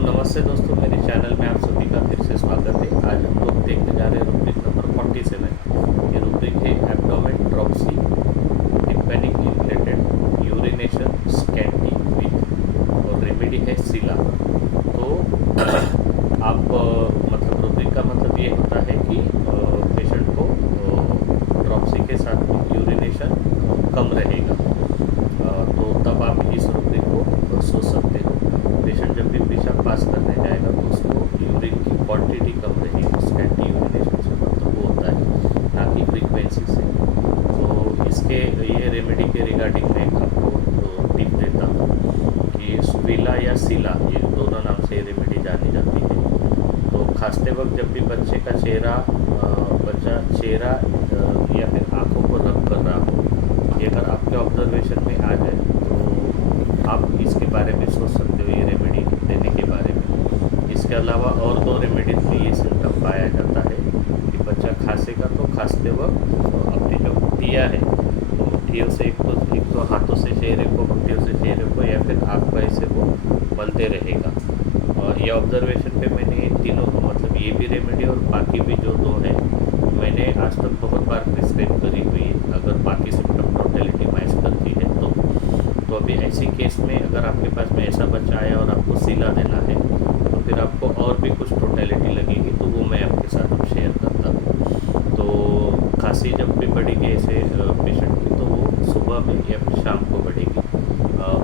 नमस्ते दोस्तों, मेरे चैनल में आप सभी का फिर से स्वागत है। आज हम लोग देखने जा रहे हैं रूब्रिक नंबर 47। ये रूब्रिक है abdomen dropsy, tympanic inflated, urination scanty with, और रेमेडी है सीला। तो आप मतलब रूब्रिक का मतलब ये होता है कि पेशेंट को ड्रॉपसी के साथ में यूरिनेशन कम रहेगा, तो तब आप इस रूब्रिक को सोच सकते हो। पेशेंट जब भी पेशाब पास करने जाएगा तो उसको यूरिन की क्वांटिटी कम रहेगी। स्कैंटी यूरिनेशन से मतलब वो होता है, ना कि फ्रीक्वेंसी से। तो इसके ये रेमेडी के रिगार्डिंग मैं आपको टिप देता हूँ कि सुविला या सीला, ये दोनों नाम से ये रेमेडी जानी जाती है। तो खांसते वक्त जब भी बच्चा चेहरा या फिर आँखों को रब कर रहा हो, ये अगर आपके ऑब्जर्वेशन में आ जाए तो आप इसके बारे में सोच सकते हो, ये रेमेडी देने के बारे में। इसके अलावा और दो रेमेडीज में ये सिम्टम पाया जाता है कि बच्चा खांसेगा तो खांसते वक्त अपनी जो मुठ्ठियाँ है, मुठ्ठियों से एक तो हाथों से चेहरे को, मुठ्ठियों से चेहरे को, या फिर आँख को ऐसे वो मलते रहेगा। और ये ऑब्जर्वेशन पे मैंने तीनों मतलब ये भी रेमेडी और बाकी भी जो दो है मैंने आज तक बहुत बार प्रिस्क्राइब करी हुई है। अगर बाकी सिम्टम टोटलिटी मैच करती है तो अभी ऐसी केस में अगर आपके पास में ऐसा बच्चा आया और आपको सीला देना है तो फिर आपको और भी कुछ टोटलिटी लगेगी, तो वो मैं आपके साथ अब शेयर करता हूँ। तो खांसी जब भी बढ़ेगी ऐसे पेशेंट की, तो वो सुबह में या फिर शाम को बढ़ेगी।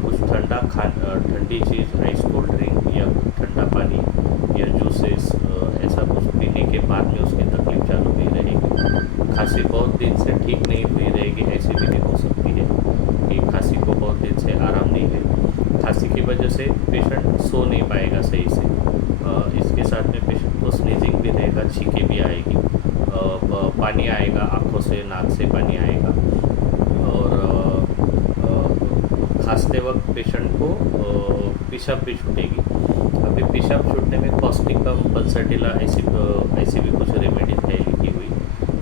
कुछ ठंडी चीज़, आइस कोल्ड ड्रिंक या ठंडा पानी या जूसेस, ऐसा कुछ पीने के बाद में उसकी तकलीफ चालू नहीं रहेगी। खांसी बहुत दिन से ठीक नहीं हुई रहेगी, ऐसी भी नहीं हो सकती है कि खांसी को बहुत दिन से आराम नहीं है। खांसी की वजह से पेशेंट सो नहीं पाएगा सही से। इसके साथ में पेशेंट को स्नीजिंग भी रहेगा, छींके भी आएगी, पानी आएगा आँखों से, नाक से पानी आएगा, और खांसते वक्त पेशेंट को पेशाब भी छूटेगी। अभी पेशाब छूटने में कॉस्टिकम, पल्सटिला ऐसी भी कुछ रेमेडीज है लिखी हुई,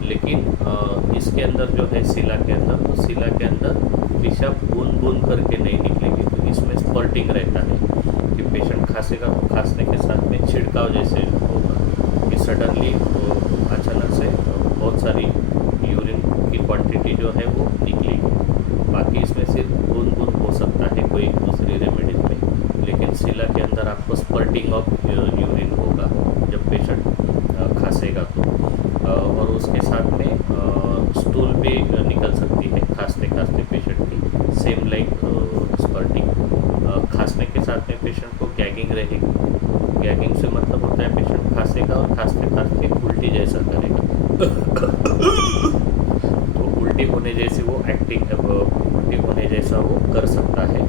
लेकिन इसके अंदर जो है सीला के अंदर, तो सीला के अंदर पेशाब बूंद बूंद करके नहीं निकलेगी। तो इसमें स्पर्टिंग रहता है कि पेशेंट खांसेगा तो खांसने के साथ में छिड़काव जैसे होगा कि सडनली अचानक से बहुत सारी यूरिन की क्वांटिटी जो है वो निकलेगी। बाकी इसमें सिर्फ बूंद बूंद हो सकता है कोई दूसरी रेमेडीज में, लेकिन सीला के अंदर आपको स्पर्टिंग ऑफ यूरिन होगा जब पेशेंट खांसेगा तो। और उसके साथ में स्टूल भी निकल सकती है खांसते खांसते पेशेंट की, सेम लाइक स्पर्टिंग। खांसने के साथ में पेशेंट को गैगिंग रहेगी। गैगिंग से मतलब होता है पेशेंट खांसेगा और खांसते खांसते उल्टी जैसा करेगा। तो उल्टी होने जैसी वो उल्टी होने जैसा वो कर सकता है।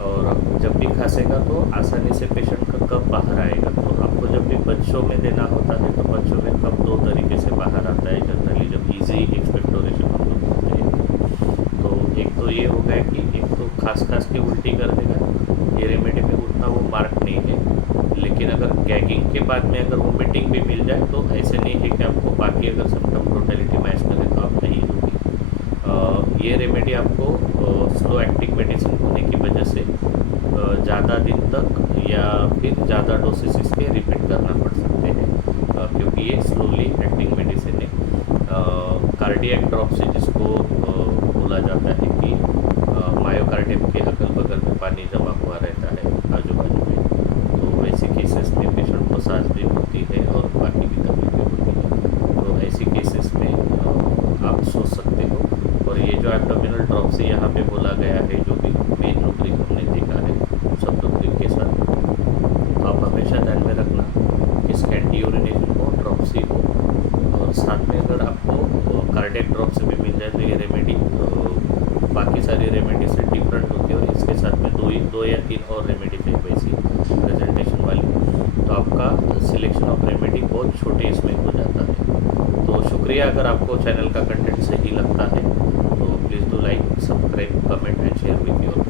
और जब भी खांसेगा तो आसानी से पेशेंट का कफ बाहर आएगा। तो आपको जब भी बच्चों में देना होता है तो बच्चों में कफ दो तरीके से बाहर आता है जनरली, जब ईजी एक्सपेक्टोरेशन हम लोग होते हैं। तो एक तो ये हो गया कि एक तो खांस के उल्टी कर देगा, ये रेमेडी में उतना वो मार्क नहीं है। लेकिन अगर गैगिंग के बाद में अगर वोमिटिंग भी मिल जाए तो ऐसे नहीं है कि आपको बाकी अगर सिम्टम टोटलिटी मैच करे तो आप नहीं होगी। ये रेमेडी आपको स्लो एक्टिंग मेडिसिन होने की वजह से ज़्यादा दिन तक या फिर ज़्यादा डोसेस इसके रिपीट करना पड़ सकते हैं, क्योंकि ये स्लोली एक्टिंग मेडिसिन है। कार्डियक ड्रॉपसी जिसको बोला जाता है कि मायोकार्डियम के अगल बगल में पानी जमा हुआ रहता है आजू बाजू में, तो वैसे केसेस में पेशेंट को सांस भी होती है और बाकी भी तकलीफें होती हैं। तो ऐसी केसेस में आप सोच सकते हो। और ये जो एब्डोमिनल ड्रॉपसी यहाँ पे बोला गया है, जो भी मेन रूब्रिक हमने देखा है सब रूब्रिक के साथ, तो आप हमेशा ध्यान में रखना कि स्कैंटी यूरिनेशन हो, ड्रॉपसी हो, और साथ में अगर आपको कार्डियक ड्रॉपसी भी मिल जाए तो ये रेमेडी बाकी सारी रेमेडी से डिफरेंट होती है। और इसके साथ में दो या तीन और रेमेडीज है वैसी प्रेजेंटेशन वाली, तो आपका सिलेक्शन ऑफ रेमेडी बहुत छोटे इसमें हो जाता है। तो शुक्रिया। अगर आपको चैनल का कंटेंट सही लगता है तो please do like, subscribe, comment and share with your